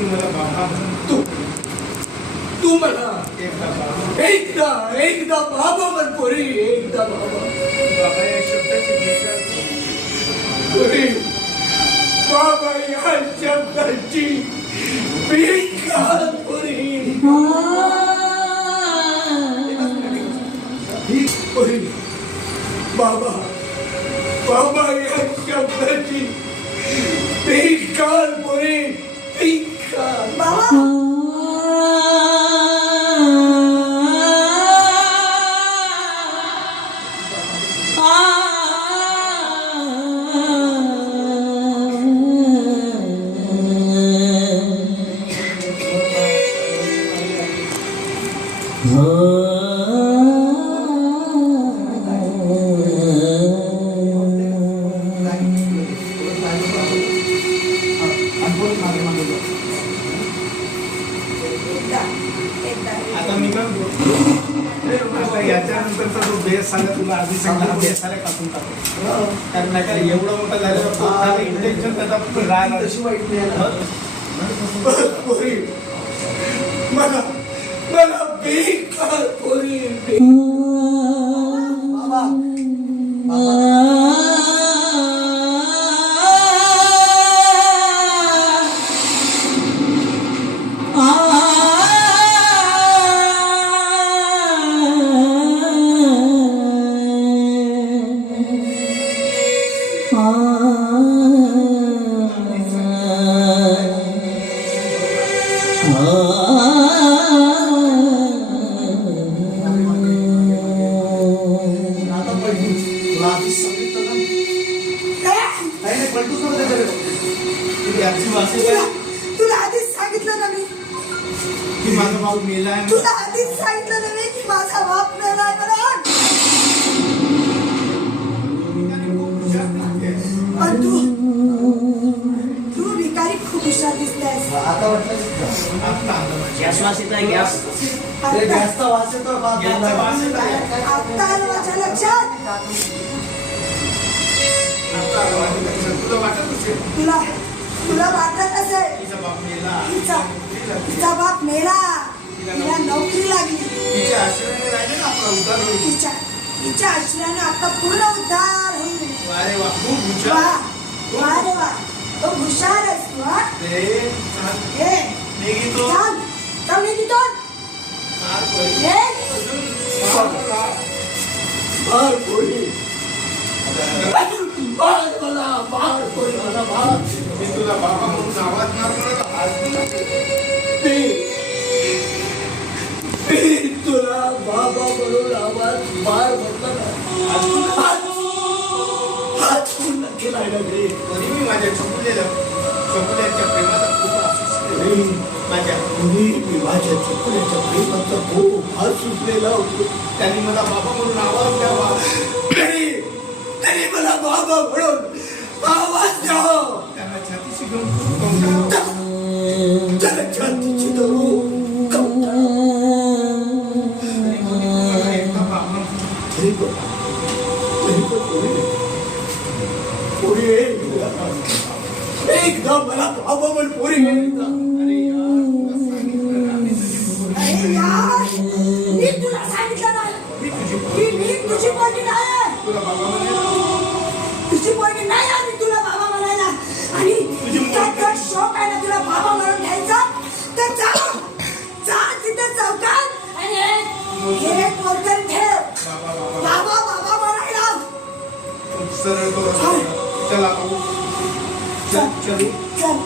तू मला बाबा म्हणून तू तू मला एकदा बाबा एकदा एकदा बाबा म्हण पोरी एकदा बाबा बाबा या शब्दाची भीती पोरी बाबा या शब्दाची बेकार पोरी ही पोरी बाबा बाबा या शब्दाची बेकार पोरी Vamos! याच्यानंतरचा जो बेस झाला तुला आधी सांगितला बेस झाला कापून टाकू कारण नाही का एवढा मोठा झालेला इंटेन्शन त्याचा राग तशी वाईट नाही. मला की माझा भाऊ मेला आहे? तुला आधीच सांगितलं ना मी की माझा बाप मेलाय म्हणून. पण तू तू भिकारी खूप हुशार दिसतेस. आता वाटलं आता आलं. गॅस वास येत आहे गॅस ते आता गॅसचा वास येतो बाबा. गॅसचा वास येतो. आता आलं माझ्या लक्षात. आता आलं माझ्या लक्षात. तुला वाटत असेल? तुला तुला वाटत असेल. तिचा बाप मेला. तिचा तिचा बाप मेला. तिला नोकरी लागली. तिच्या आश्रयाने आपला तिच्या आश्रयाने पूर्ण उद्धार होईल. वा रे वा तो हुशार आहेस तू हा. रे चाल. मी तुला बाबा म्हणून आवाज मार म्हटलं ना. हात पूर्ण केलाय ना रे. तरी मी माझ्या चकुलेला चकुल्याच्या प्रेमाचा खूप आशिष केला. माझ्या मी मी माझ्या चकुल्याच्या प्रेमाचा खूप हात सुटलेला होतो. त्यांनी मला बाबा म्हणून आवाज द्यावा. तरी तरी मला बाबा म्हणून आवाज द्या त्यांना छातीशी घेऊन खूप कौतुक त्याला छातीची पोरी पोरी एकदा मला बाबा म्हण पोरी तुझी पोरगी नाही. मी तुला बाबा म्हणायला आणि शौक आहे ना तुला बाबा म्हणून चल चल चल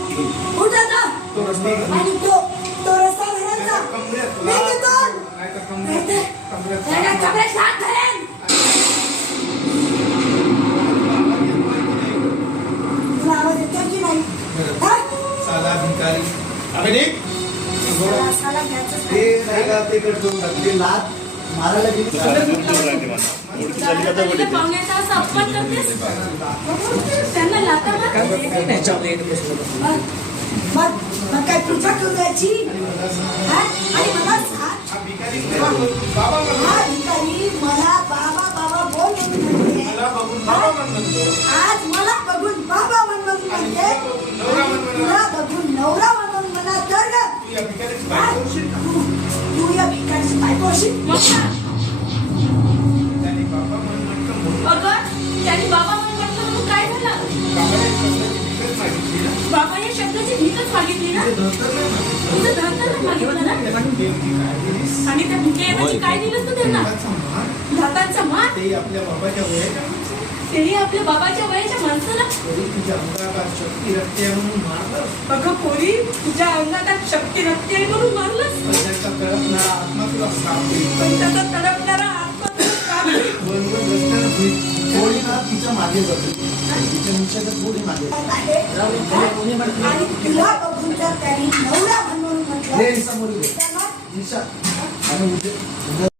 उठ आता तो रस्ता आहे. आणि तो तो रस्ता धरायचा नाहीतर कमरेत मी लाथ. घेतो नाहीतर कमरेत कमरेत त्याच्या लाथ. कपड्यात हात धरेन तुला आवाज येतो की नाही हा? साला भिकारी अबे निघ. साला- साला घ्यायचंच ते नाही. नाही का ते करतो ते लात मारायला मग काय हा? आणि मला हा. हा भिकारी मला बाबा बाबा बोल. धोतर मागितलं. ना? आणि त्या भिकेऐवजी काय दिलंस तू त्यांना? देवाचा मान, ते आपल्या बाबाच्या वयाच्या तेही आपल्या बाबाच्या वयाच्या माणसाला? तुझ्या अंगात शक्ती रक्ते म्हणून मारलं अगं पोरी तुझ्या अंगात शक्ती आहे म्हणून मारलंस? पण त्याचा तडपणारा आत्मा तुला देईल. त्याचा तडपणारा आत्मा तुला देईल? थोडी ना तिच्यामागे जाते तिच्या मुख्याच्या थोडी मागे. आणि तुला बघून जर त्यांनी नवरा म्हणून म्हटलं समोर ये. तर मग निशा आणि उद्या उद्या